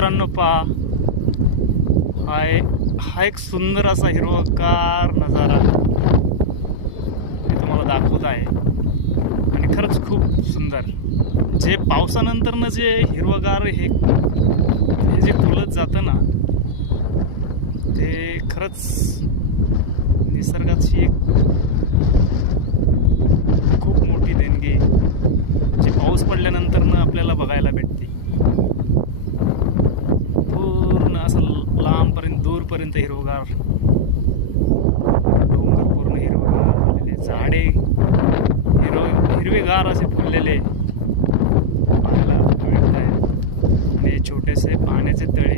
मित्रांनो पहा, हा एक सुंदर असा हिरवागार नजारा मी तुम्हाला दाखवत आहे. आणि खरंच खूप सुंदर, जे पावसानंतरनं जे हिरवगार हे जे फुलत जातं ना, ते खरंच निसर्गाची एक खूप मोठी देणगी जी पाऊस पडल्यानंतरनं आपल्याला बघायला भेटते. पूर्ण असं लांबपर्यंत दूरपर्यंत हिरवगार डोंगर, पूर्ण हिरवगार झालेले झाडे, हिरवेगार असे फुललेले पाहायला मिळत आहे. आणि छोटेसे पाण्याचे तळे